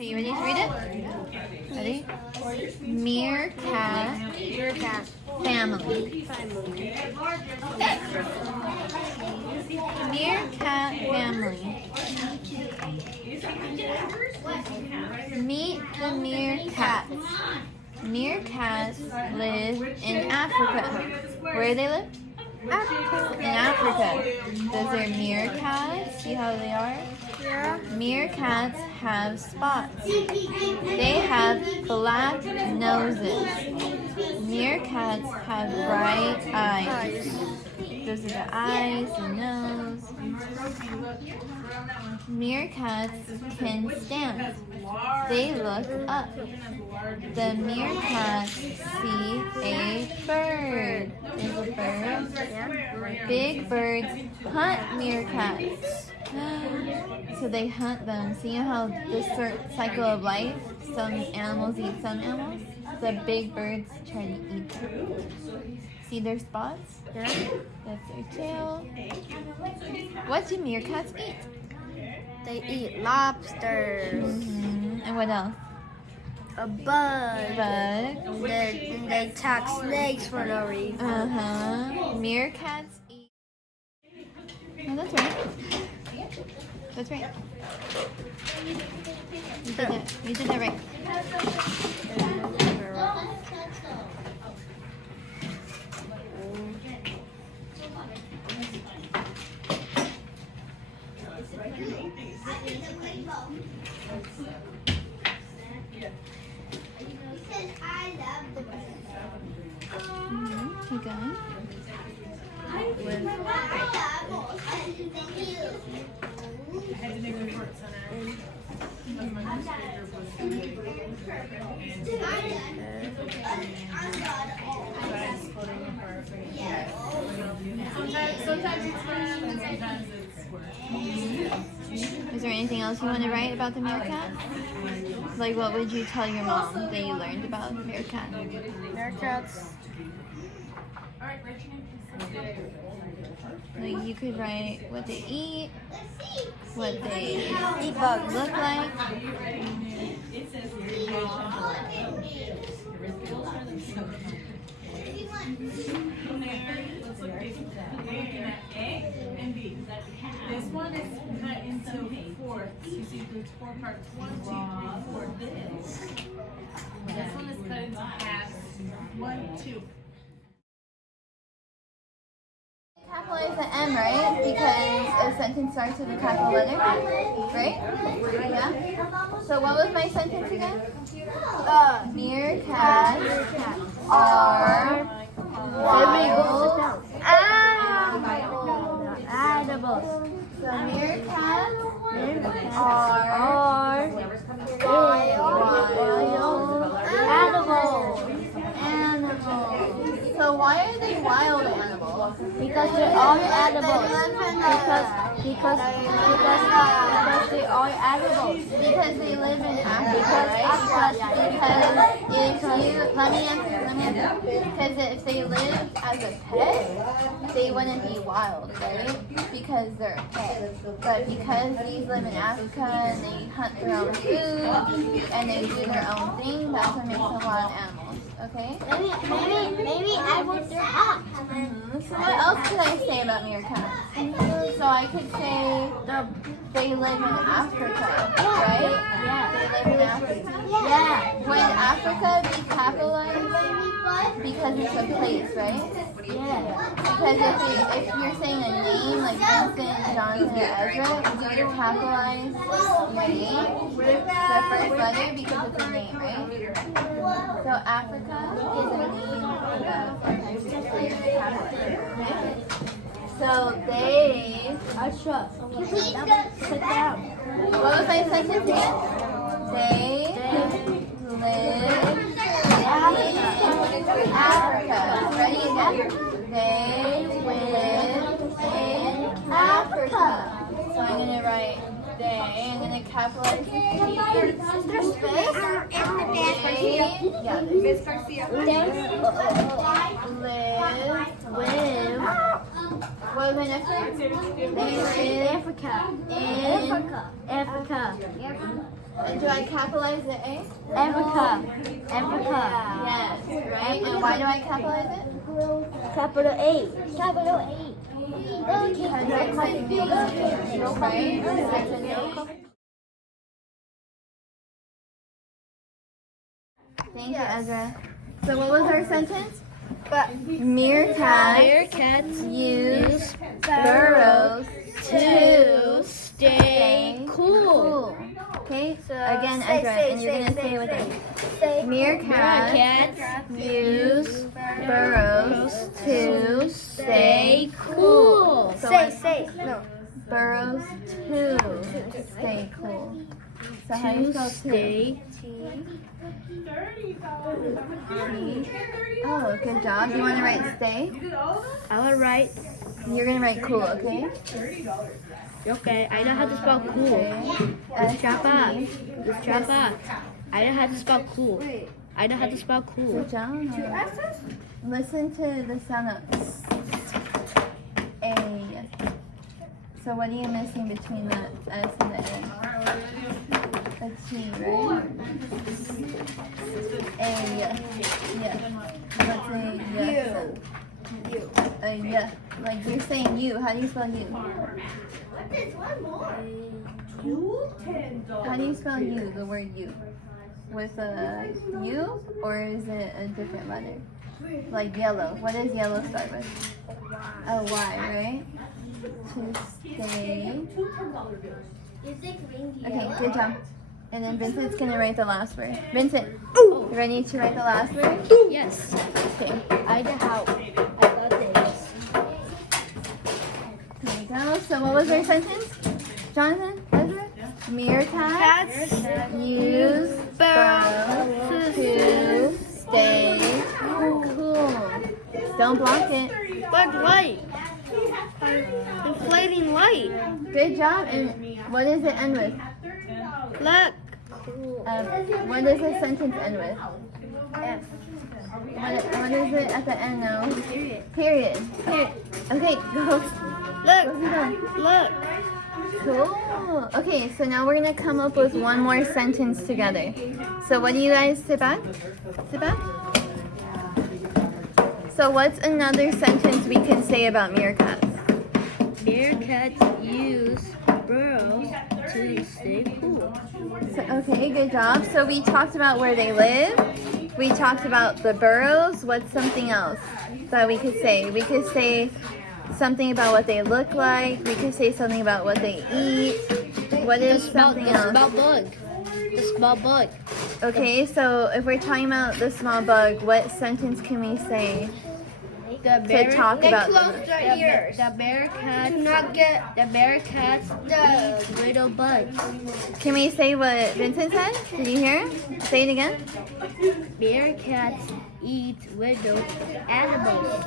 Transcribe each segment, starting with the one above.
Okay, you ready to read it? Ready? Meerkat family. Meerkat family. Meet the meerkats. Meerkats live in Africa. Where do they live? Africa. In Africa. Those are meerkats. See how they are? Yeah. Meerkats have spots. They have black noses. Meerkats have bright eyes. Those are the eyes, the nose. Meerkats can stand. They look up. The meerkats see a bird. There's a bird. Big birds hunt meerkats. So they hunt them. See how this cycle of life, some animals eat some animals? The big birds try to eat them. See their spots? Yeah. That's their tail. What do meerkats eat? They eat lobsters. And what else? A bug. Bug. They attack snakes for no reason. Meerkats eat. Oh, that's right. That's right. You did it. You did that right. Keep going. Sometimes it's fun and sometimes it's work. Is there anything else you want to write about the meerkat? Like, what would you tell your mom that you learned about the meerkat? Meerkats. Like, you could write what they eat, what they Eat bugs. look like. Looking at A and B. This one is cut into fourths. You see there's 4 parts. 1, 2, 3, 4. This one is cut into halves. 1, 2. Capitalize the M, right? Because a sentence starts with a capital letter, right? Yeah? So what was my sentence again? Meerkats are wild animals. So meerkats are wild animals. So why are they wild animals? Because they're all animals. Because they are animals. Because they live in Africa, right? Because let me answer. Because if they lived as a pet, they wouldn't be wild, right? Because they're a pet. But because these live in Africa and they hunt their own food and they do their own thing, that's what makes them wild animals. Okay? Maybe animals are hot. So what else could I say about meerkats? So I could say they live in Africa, right? Yeah. They live in Africa. Yeah. Would Africa be capitalized? Because it's a place, right? Yeah. Because if you're saying a name like Vincent, Jonathan, or Ezra, you would capitalize your name, the first letter, because it's a name, right? So Africa is a name of a place capitalized. So they. Sit down. What was my sentence again? They live in Africa. Ready again? They live in Africa. So I'm going to write they. I'm going to capitalize T. There's space? Yeah. Miss Garcia. Live. What was my next one? They live Africa. in Africa. Do I capitalize the A? Africa. Africa. Yes, right? And why do I capitalize it? Capital A. Capital A. Thank you, Ezra. So what was our sentence? Meerkats use burrows to stay cool. Okay, so again, Ezra, and you're going to say it with us. Meerkats use burrows to stay cool. So No. burrows to stay cool. So how do you spell to? Oh, good job. You want to write stay? I will write. You're going to write cool, okay? Okay, I know how to spell cool. S Drop off. Just drop off. I know how to spell cool. I know how to spell cool. Good job. Listen to the sound of S. A. So what are you missing between the S and the A? A T, right? A. Yeah. What's a yeah? You. A yeah. Like you're saying you. How do you spell you? How do you spell you, the word you? With a U, or is it a different letter? Like yellow. What does yellow start with? A Y, right? To stay. Okay, good job. And then Vincent's gonna write the last word. Vincent, you ready to write the last word? Yes. Okay. I know how. I got this. There you go. So what was our sentence? Jonathan? Ezra? Meerkats use burrows to stay cool. Don't block it. But light. Inflating light. Good job. And what does it end with? Look. What does the sentence end with? F. What is it at the end now? Period. Period. Okay, go. Look. Look. Cool. Okay, so now we're gonna come up with one more sentence together. So what do you guys sit back? Sit back. So what's another sentence we can say about meerkats? Meerkats use burrows to stay cool. So, okay, good job. So we talked about where they live. We talked about the burrows. What's something else that we could say? We could say something about what they look like. We could say something about what they eat. What is something else? The small bug. The small bug. Okay, so if we're talking about the small bug, what sentence can we say to talk about them? The meerkats eat little bugs. Can we say what Vincent said? Did you hear him? Say it again. Meerkats eat little animals.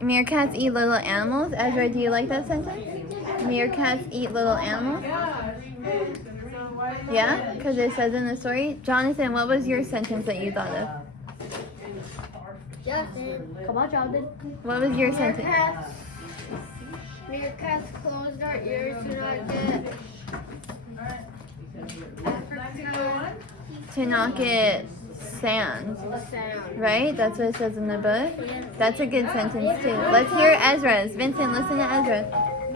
Meerkats eat little animals. Ezra, do you like that sentence? Meerkats eat little animals? Yeah? Because it says in the story. Jonathan, what was your sentence that you thought of? Jonathan. Come on, Jonathan. What was your sentence? Meerkats close their ears to not get To not get sand. Right? That's what it says in the book. That's a good sentence too. Let's hear Ezra's. Vincent, listen to Ezra.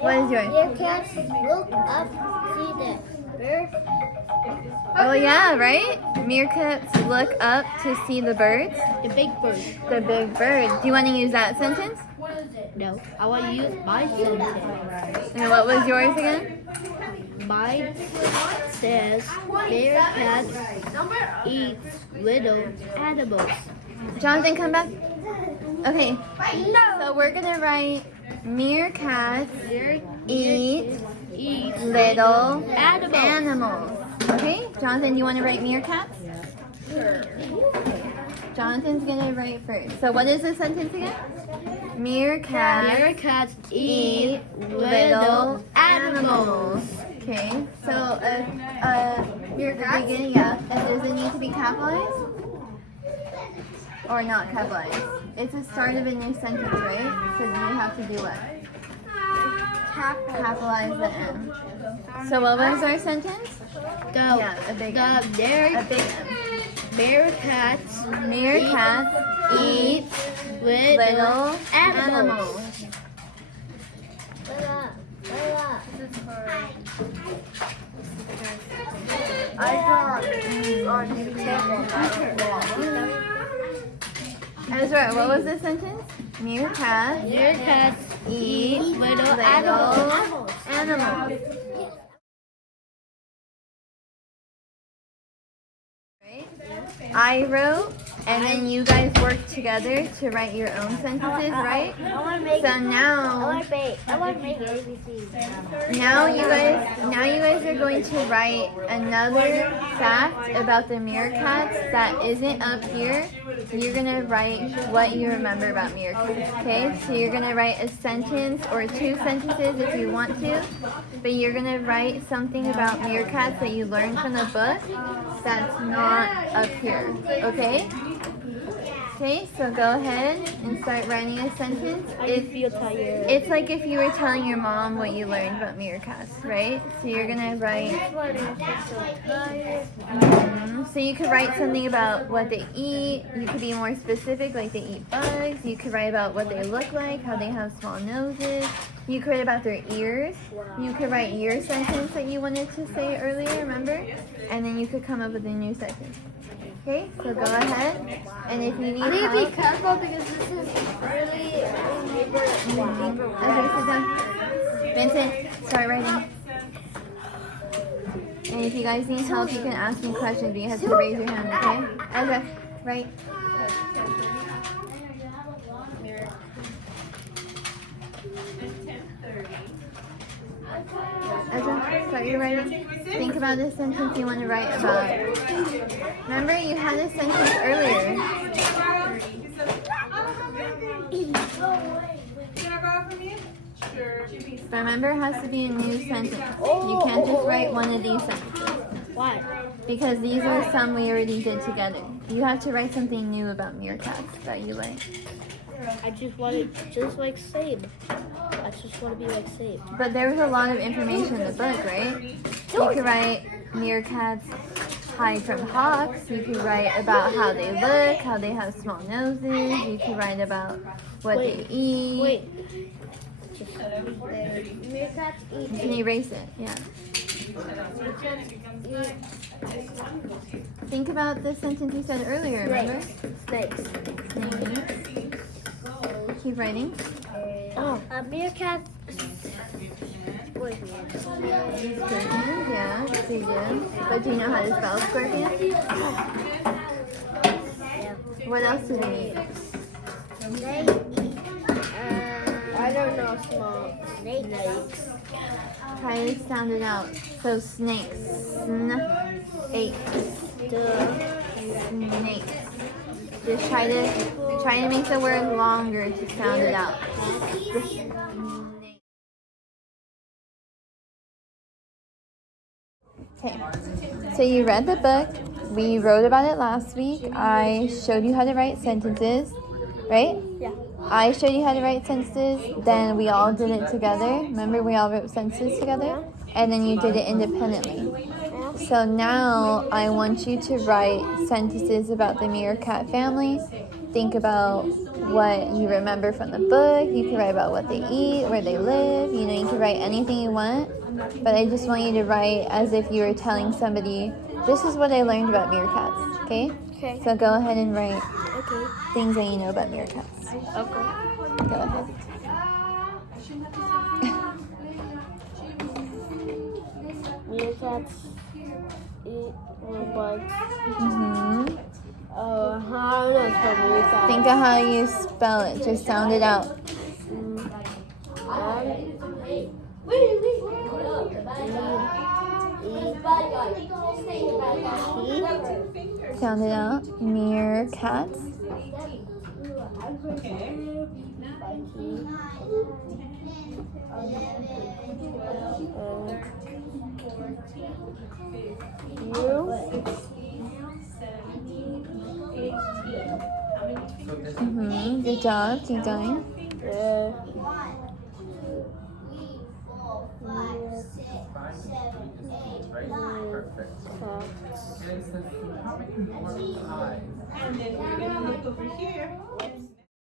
What is yours? Meerkats look up, see the birds. Oh yeah, right? Meerkats look up to see the birds. The big bird. The big bird. Do you want to use that sentence? No, I want to use my sentence. And what was yours again? Mine says meerkats eat little animals. Jonathan, come back. Okay. So we're gonna write meerkats eat little animals. Okay? Jonathan, you want to write meerkats? Sure. Jonathan's gonna write first. So what is the sentence again? Meerkats eat little animals. Okay. So meerkats. Beginning, yeah. And does it need to be capitalized or not capitalized? It's the start of a new sentence, right? So you have to do what? capitalize the M. So what was our sentence? A big M. A big Meerkats Meerkats eat little animals. Ezra, what was the sentence? Meerkats eat little animals. Right? I wrote, and then you guys worked together to write your own sentences, right? So now you guys are going to write another fact about the meerkats that isn't up here. You're gonna write what you remember about meerkats, okay? So you're gonna write a sentence or 2 sentences if you want to, but you're gonna write something about meerkats that you learned from the book that's not up here, okay? Okay, so go ahead and start writing a sentence. It's like if you were telling your mom what you learned about meerkats, right? So you're gonna write. So you could write something about what they eat. You could be more specific, like they eat bugs. You could write about what they look like, how they have small noses. You could write about their ears. You could write your sentence that you wanted to say earlier, remember? And then you could come up with a new sentence. Okay, so go ahead. And if you need help, be careful because this is really deeper. Okay, sit down. Vincent, start writing. And if you guys need help, you can ask me questions, but you have to raise your hand, okay? Okay, right. Ezra, start your writing. Think about this sentence you want to write about. Remember, you had this sentence earlier. But remember, it has to be a new sentence. You can't just write one of these sentences. Why? Because these are some we already did together. You have to write something new about meerkats that you like. I just want it just like Sabe. I just want to be like Sabe. But there was a lot of information in the book, right? You could write meerkats hide from hawks. You could write about how they look, how they have small noses. You could write about what they eat. Meerkats eat. You can erase it, yeah. Think about the sentence you said earlier, remember? Snakes. Keep writing. Meerkat. Scorpions, yeah, they do. But do you know how to spell scorpion? What else do they eat? They eat. I don't know. Small snakes. Try to sound it out. So snakes. Snakes. Snakes. Just try to make the word longer to sound it out. Okay, so you read the book. We wrote about it last week. I showed you how to write sentences, right? Yeah. I showed you how to write sentences, then we all did it together. Remember, we all wrote sentences together? And then you did it independently. So now I want you to write sentences about the meerkat family. Think about what you remember from the book. You can write about what they eat, where they live. You know, you can write anything you want. But I just want you to write as if you were telling somebody, this is what I learned about meerkats, okay? Okay. So go ahead and write Okay. things that you know about meerkats. Okay. Go ahead. Meerkats eat little bugs. Mm-hmm. I don't know spell meerkat. Think of how you spell it. Just sound it out. Sound it out. Meerkats. Mm-hmm. Good job. Keep going. Fox. And it says, how many more eyes?